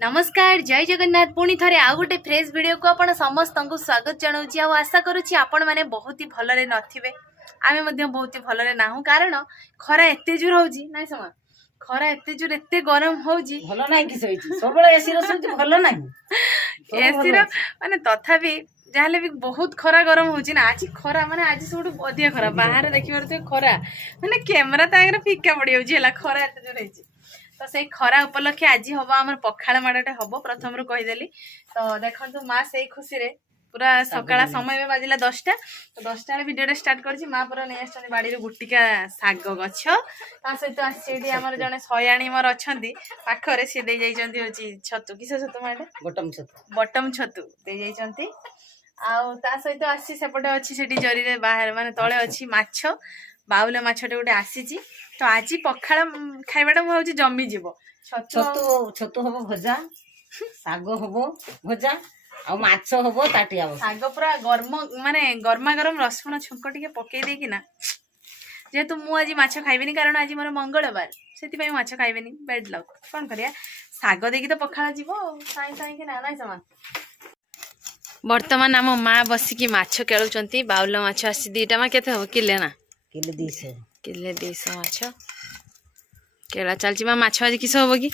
नमस्कार जय जगन्नाथ पुणी थे आउ गोटे फ्रेश वीडियो को आपण समस्त को स्वागत जनाऊँगी आशा करुच्ची आपण मैंने बहुत ही भलरे नथिबे आमे मध्य बहुत ही भलरे नाहु कारण खरा एते जोर होउजी नाइ समा खरा एते जोर एते गरम होउजी भलो नाही कि सहिची सबले एसी रो सहिची भलो नाही एसी रो माने तथापि जाहले भी बहुत खरा गरम होउची ना आज खरा माने आज सब अधिक खरा बाहर देखिबार तो खरा माने कैमरा तांगरे फीका पड़ी होउची हला खरा एते जोर हेची तो से खरा उपलक्षे आज हम आम पखाड़ माड़े हम प्रथम रू कहीदेली तो देखो माँ से खुशी रे पूरा सकाळ समय बाजिला 10टा तो 10टा भिडियो स्टार्ट कर माँ पूरा नहीं आस बाड़ी गुटिका शाग गछ ता सहित आसी आम जड़े शयाणी मोर अच्छा पाखरे सी दे जाइए छतु किस छतु माँ बटम छतु दे जाइए आउ ता सहित आसी सेपटे अच्छी से जरी रे बाहर माने तले अच्छी माछ बाउल माछटे गोटे आसी तो आज पखाड़ खाइबाटा भाव जमी जीव छतु छतु हबो भजा साग हबो भजा आ माछ हबो ताटिया साग पूरा गरम माने गरमा गरम रसुण छुंक टिके पकई देकी ना जेहेतु मु आज माछ खाइबेनी कारण आज मोर मंगलवार से माछ खाइबेनी बेड लक कौन करिया साग देकी तो पखाड़ जीव साई साई कि ना नाइ समान वर्तमान आम माँ बसिकी माछ केलुचंती बाउल माछ आसी दीटा माँ केते हो किले ना किले 200 माछ केला चलची माँ माछ आज किस हम कि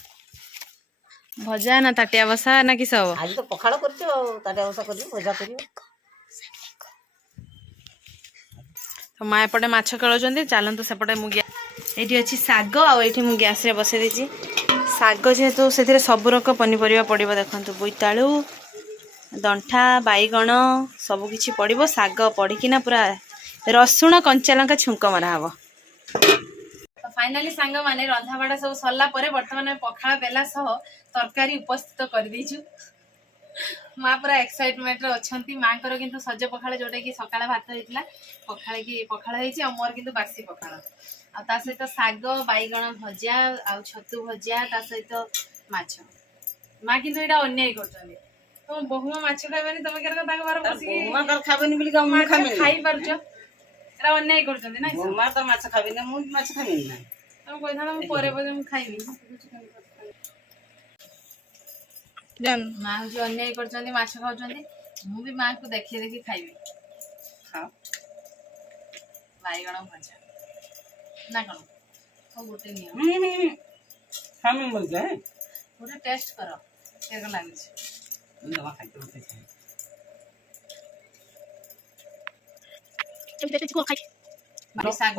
भजा ना ताटिया बसा ना किस हम आज तो पखाड़ करछो ताटिया बसा करबो भजा करबो तो माँ एपटे माछ केलुचंती चलंतु सेपटे मु एठी अछि साग आ एठी मु गैस रे बसे देछि साग जेहेतु से सब रक पनीपरिया पड़िबो देखंतु बोईताळू दंठा बैगण सब किछि पड़िबो साग पड़िकिना पूरा रसुण कंचा लंका छुंक मरा हबो तो फाइनली सांग माने रंधा बाड़ा सब सरला परे वर्तमान पखाड़ बेला सह तरकारी उपस्थित कर देछु माँ पूरा एक्साइटमेंट रे अछंती माँ कर किंतु सज पखाड़ जोटे कि सकाळे भात हेतिला पखाड़ की पखाड़ हेछि आ मोर किंतु बासी पखाड़ आ ता सहित साग बैगण भजा आ छतु भजा ता सहित माछ माँ किंतु एटा अन्याय करछनी तो बहुमा माछ खाइबानी तमे केर ताक बार बसी बहुमा कर खाबेनी बिली गम खाबेनी खाइ परछ एटा अन्याय करछनी ना बहुमा तो माछ खाबेनी मु माछ खाबेनी ना तमे कहि थाना परे परे हम खाइबी जान माँ जो अन्याय करछनी माछ खाउछनी मु भी माँ को देखि देखि खाइबी हां बैगण भजा ना कोन को गोटे नियो खामे बोल जाए गोटे टेस्ट करो केक लागै छै दवा खाइते होते छै तुम देखै छी को खाइ माने साग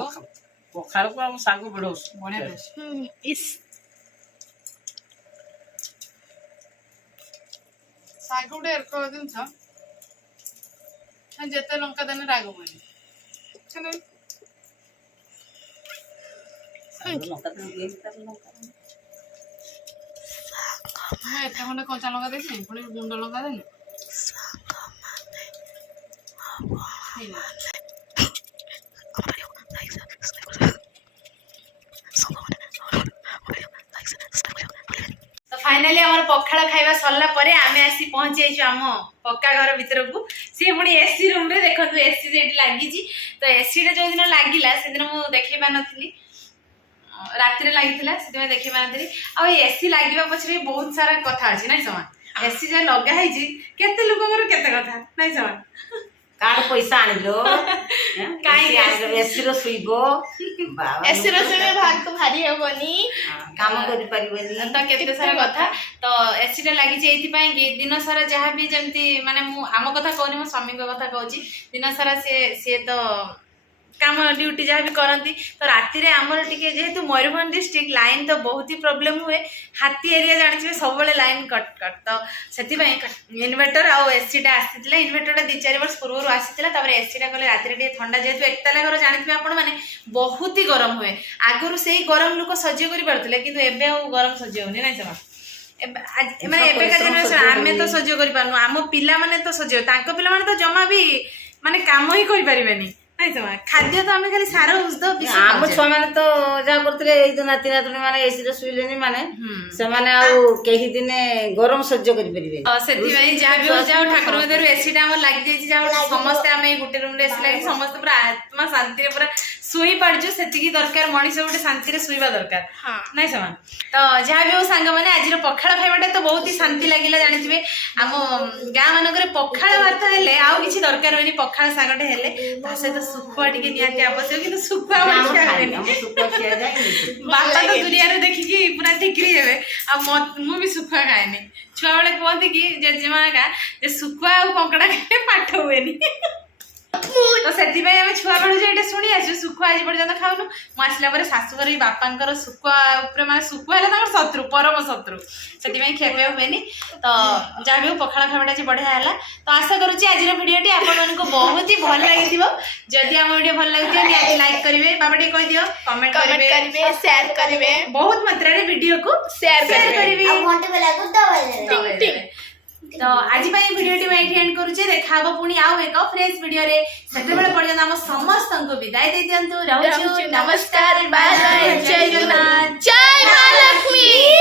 पखाड़ को हम साग बड़ो बने बेस इस साग उडे एरको दिन छ जेते लंका देने राग बने चलो साग लंका तो ये तर लंका हाँ एटा खंडे कंचा लंका देछि पुणी गुंड लंका देनि तो फाइनली हमर पखाड़ खाइबा सरला परे आमे आसी पहुंची आइछु आम पक्का घर भीतर को सी पुणी एसी रूम रे देखंतु एसी जेट लागि छी तो एसी रे जो दिन लागिला से दिन मु देखै पा नथिली रात्रि लागिथिला से देखि पानथि आ एसी लागिबा पछरे बहुत सारा कथा अछि नै समान एसी जे लगा है जी केते लोककर केते कथा नै समान कार्ड पैसा आनिलो काई एसी रो सुइबो बाबा एसी रो से भाग तो भारी हेबनी काम करि परिबनी तो केते सारा कथा तो एसी रे लागि जे एथि पई दिन सारा जहा भी जेंति माने मु आम कथा कहनी मो स्वामी को कथा कहूची दिन सारा से तो काम ड्यूटी जहाँ भी करती तो राति रे आमर टिके जेहेतु मयूरभंज डिस्ट्रिक्ट लाइन तो बहुत ही प्रॉब्लम हुए हाथी एरिया जानी सब लाइन कट कट तो से इन्वर्टर आउ एसीटा आसी इन्वर्टर 2-4 वर्ष पूर्व आसीला एसीटा कले राति रे ठंडा जेहेतु एकताला घर जानते आपण मैंने बहुत ही गरम हुए आगुरी से गरम लोक सह्य कर पारे कि गरम सह्य होनी ना सब जेनेरेशन आम तो सह्य कर पारनु आम पिला माने तो सह्य पिला माने तो जमा भी माने काम ही कर पारिबेनी खाद्य तो आमे खाली सारा औषध आम छुआ माने तो जा करतले एई तो नाती नातनी माने एसी रे सुइलेनी माने से माने आ केही दिने गरम सह्य करि परिबे सेति भाई जा भी हो जाओ ठाकुर मदेर एसी टा हम लागि देछि जा समस्त आमे गुटे रूम रे एसी लागि समस्त पूरा आत्मा शांति रे पूरा ଶୋଇ ପାରୁଛୁ ସେତିକି ଦରକାର ମଣିଷ ଗୋଟେ ଶାନ୍ତିରେ ଶୋଇବା ଦରକାର ନାଇଁ ସମାନ ତ ଯାହା ବି ହଉ ସାଙ୍ଗମାନେ ଆଜିର ପଖାଳ ଖାଇବାଟା ତ ବହୁତ ହି ଶାନ୍ତି ଲାଗିଲା ଜାଣିଥିବେ ଆମ ଗାଁ ମାନଙ୍କରେ ପଖାଳ ଭାତ ହେଲେ ଆଉ କିଛି ଦରକାର ହୁଏନି ପଖାଳ ଶାଗଟେ ହେଲେ ତା ସହିତ ଶୁଖୁଆ ଟିକେ ନିହାତି ଆବଶ୍ୟକ କିନ୍ତୁ ଶୁଖୁଆ ବାପା ତ ଦୁନିଆରେ ଦେଖିକି ପୁରା ଠିକରି ହେବେ ଆଉ ମୁଁ ବି ଶୁଖୁଆ ଖାଏନି ଛୁଆବେଳେ କୁହନ୍ତି କି ଜେଜେମା ଯେ ଶୁଖୁଆ ଆଉ କଙ୍କଡା ଖାଇଲେ ପାଠ ହୁଏନି ତ ସେଥିପାଇଁ ଆମେ ଛୁଆ ବେଳୁ ଯେ ଏଇଟା ଶୁଣି ଆସୁ ଶୁଖୁଆ ଆଜି ପର୍ଯ୍ୟନ୍ତ ଖାଉନୁ ମୁଁ ଆସିଲା ପରେ ଶାଶୁଘର ଏଇ ବାପାଙ୍କର ଶୁଖୁଆ ଉପରେ ମାନେ ଶୁଖୁଆ ହେଲା ତାଙ୍କର ଶତ୍ରୁ ପରମ ଶତ୍ରୁ ସେଥିପାଇଁ ଖିଆପିଆ ହୁଏନି ତ ଯାହା ବି ହଉ ପଖାଳ ଖାଇବାଟା ଆଜି ବଢିଆ ହେଲା ତ ଆଶା କରୁଛି ଆଜିର ଭିଡିଓଟି ଆପଣମାନଙ୍କୁ ବହୁତ ହି ଭଲ ଲାଗିଥିବ ଯଦି ଆମ ଭିଡିଓ ଭଲ ଲାଗୁଥିବ ନିହାତି ଲାଇକ୍ କରିବେ ବାବା ଟିକେ କହିଦିଅ କମେଣ୍ଟ କରିବେ ସେୟାର କରିବେ ବହୁତ ମାତ୍ରାରେ ଭିଡିଓକୁ ସେୟାର କରିବେ तो आज भिडियोटी मैं एंड करुचे देखा पुणी आउ एक फ्रेश वीडियो रे सेतेबेले पर्यंत हम समस्त को विदाई दे दियंतु रहउछु नमस्कार बाय बाय जय जगन्नाथ जय महालक्ष्मी।